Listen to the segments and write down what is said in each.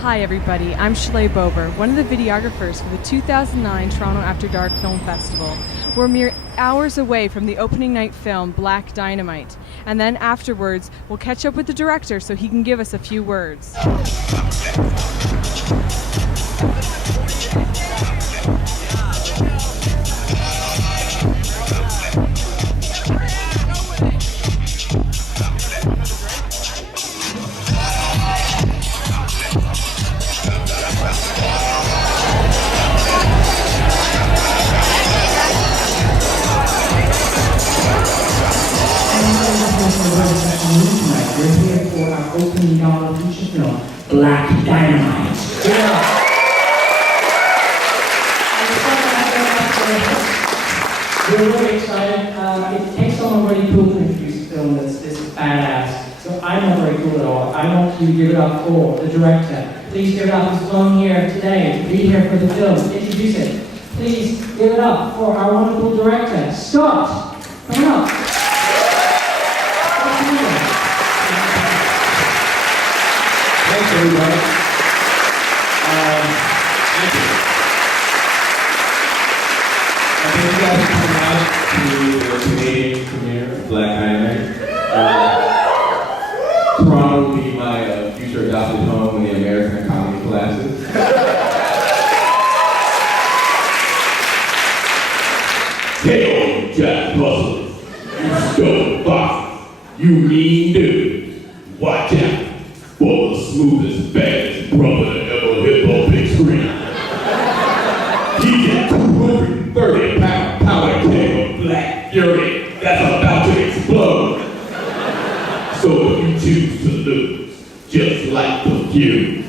Hi everybody, I'm Shalay Bober, one of the videographers for the 2009 Toronto After Dark Film Festival. We're mere hours away from the opening night film Black Dynamite, and then afterwards we'll catch up with the director so he can give us a few words. We're here for our opening gala feature film, Black Dynamite. We're really excited. It takes someone really cool to introduce a film that's this badass. So I'm not very cool at all. I want you to give it up for the director. Please give it up. He's flown here today to be here for the film. Introduce it. Please give it up for our wonderful director, Scott. Come on up. Thanks, everybody. Thank you. Thank you guys for coming out to the Canadian premiere of Black Dynamite. Toronto will be my future adopted home when the American economy collapses. Hey, Jack Hustlers, you stole boxes, you mean dudes. Watch out. For the smoothest, baddest brother that ever hit the big screen. He got 230-pound powder keg of black fury that's about to explode. So if you choose to lose, just like the few.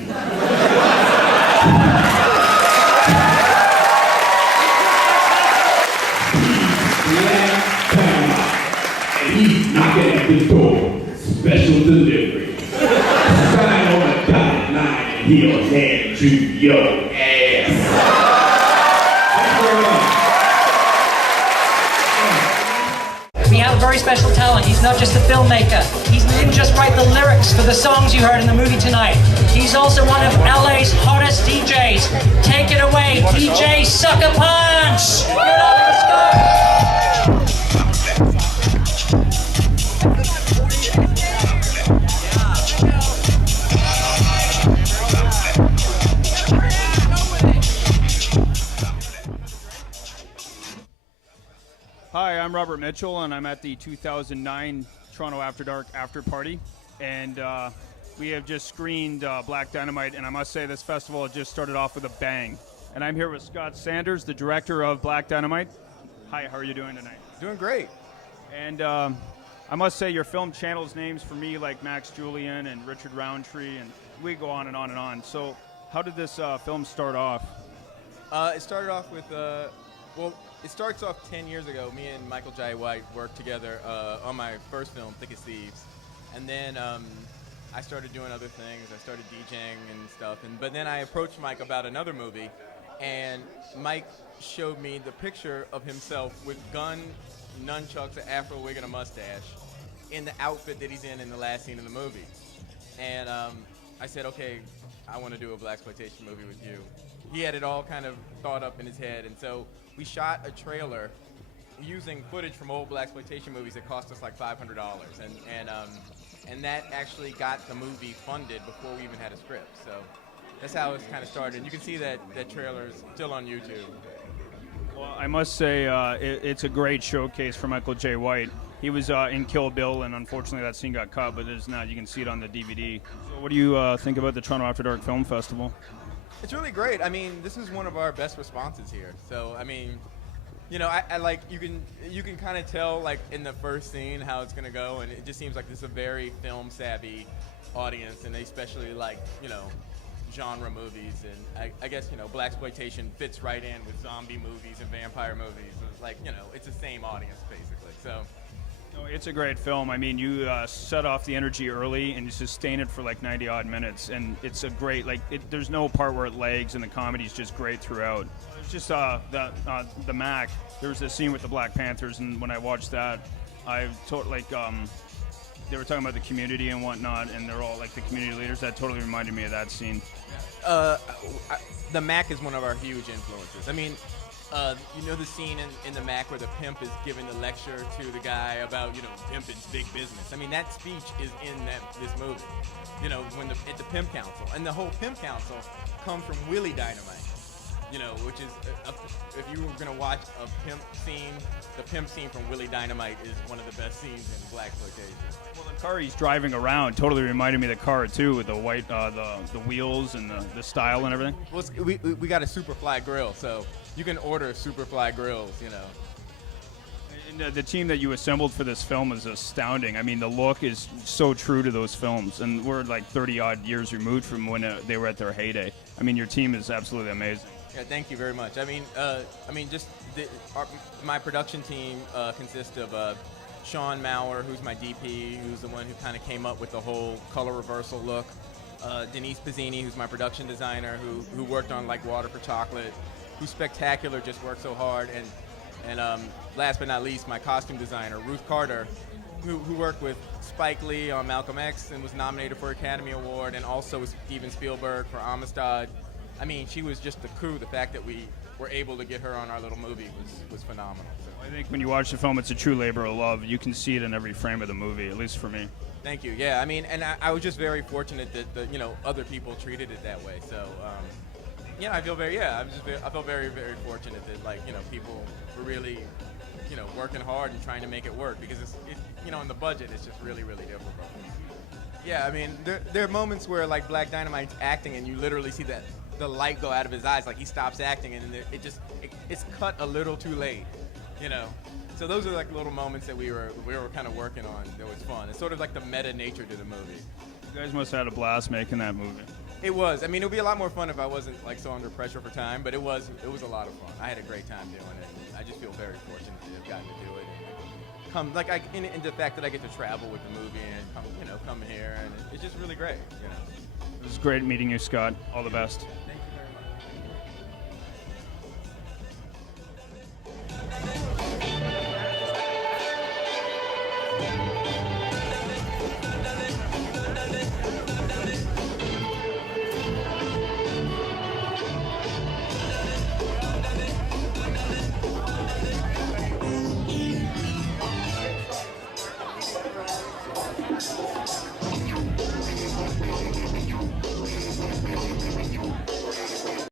Black Dynamite, and he's knocking at the door. Special delivery. Sign on a dotted line and he'll hand you your ass. We have a very special talent. He's not just a filmmaker. He didn't just write the lyrics for the songs you heard in the movie tonight. He's also one of LA's hottest DJs. Take it away, DJ Sucker Punch! Give it up for Scott! Hi, I'm Robert Mitchell, and I'm at the 2009 Toronto After Dark After Party, and we have just screened Black Dynamite, and I must say this festival has just started off with a bang. And I'm here with Scott Sanders, the director of Black Dynamite. Hi, how are you doing tonight? Doing great. And I must say your film channels names for me like Max Julian and Richard Roundtree, and we go on and on and on. So how did this film start off? It started off with, it starts off 10 years ago. Me and Michael Jai White worked together on my first film, Thick as Thieves. And then I started doing other things. I started DJing and stuff. But then I approached Mike about another movie, and Mike showed me the picture of himself with gun, nunchucks, an afro wig, and a mustache in the outfit that he's in the last scene of the movie. And I said, okay, I want to do a blaxploitation movie with you. He had it all kind of thought up in his head, and so we shot a trailer using footage from old blaxploitation movies that cost us like $500, and that actually got the movie funded before we even had a script. So that's how it kind of started. You can see that trailer is still on YouTube. Well, I must say it's a great showcase for Michael J. White. He was in Kill Bill, and unfortunately that scene got cut, but it's not. You can see it on the DVD. So what do you think about the Toronto After Dark Film Festival? It's really great. I mean, this is one of our best responses here. So, I mean, you know, I like, you can kind of tell, like, in the first scene how it's going to go, and it just seems like this is a very film-savvy audience, and they especially like, you know, genre movies, and I guess, you know, blaxploitation fits right in with zombie movies and vampire movies. It's like, you know, it's the same audience, basically, so. No, it's a great film. I mean, you set off the energy early and you sustain it for like 90-odd minutes, and it's a great, like, there's no part where it lags, and the comedy's just great throughout. It's just the Mac. There was this scene with the Black Panthers, and when I watched that, I totally, like, they were talking about the community and whatnot, and they're all like the community leaders. That totally reminded me of that scene. The Mac is one of our huge influences. I mean, you know the scene in the Mac where the pimp is giving the lecture to the guy about, you know, pimping's big business. I mean, that speech is in this movie. You know, at the Pimp Council, and the whole Pimp Council comes from Willie Dynamite. You know, which is if you were gonna watch a pimp scene, the pimp scene from Willie Dynamite is one of the best scenes in blaxploitation. Well, the car he's driving around totally reminded me of the car too, with the white, the wheels and the style and everything. Well, we got a Superfly grill, so you can order Superfly grills. You know. And the team that you assembled for this film is astounding. I mean, the look is so true to those films, and we're like 30-odd years removed from when they were at their heyday. I mean, your team is absolutely amazing. Yeah, thank you very much. I mean, just my production team consists of Sean Maurer, who's my DP, who's the one who kind of came up with the whole color reversal look. Denise Pizzini, who's my production designer, who worked on like Water for Chocolate, who's spectacular, just worked so hard, and last but not least, my costume designer, Ruth Carter, who worked with Spike Lee on Malcolm X and was nominated for Academy Award, and also with Steven Spielberg for Amistad. I mean, she was just the coup. The fact that we were able to get her on our little movie was phenomenal. So. I think when you watch the film, it's a true labor of love. You can see it in every frame of the movie, at least for me. Thank you. Yeah, I mean, and I was just very fortunate that other people treated it that way. So, I feel I felt very, very fortunate that people were really, working hard and trying to make it work, because in the budget, it's just really, really difficult. Yeah, I mean, there are moments where like Black Dynamite's acting and you literally see the light go out of his eyes, like he stops acting, and it's cut a little too late, So those are like little moments that we were kind of working on. That was fun. It's sort of like the meta nature to the movie. You guys must have had a blast making that movie. It was. I mean, it would be a lot more fun if I wasn't like so under pressure for time, but it was a lot of fun. I had a great time doing it. I just feel very fortunate to have gotten to do it. And in the fact that I get to travel with the movie and come here, and it's just really great. It was great meeting you, Scott. All the best. Thank you very much.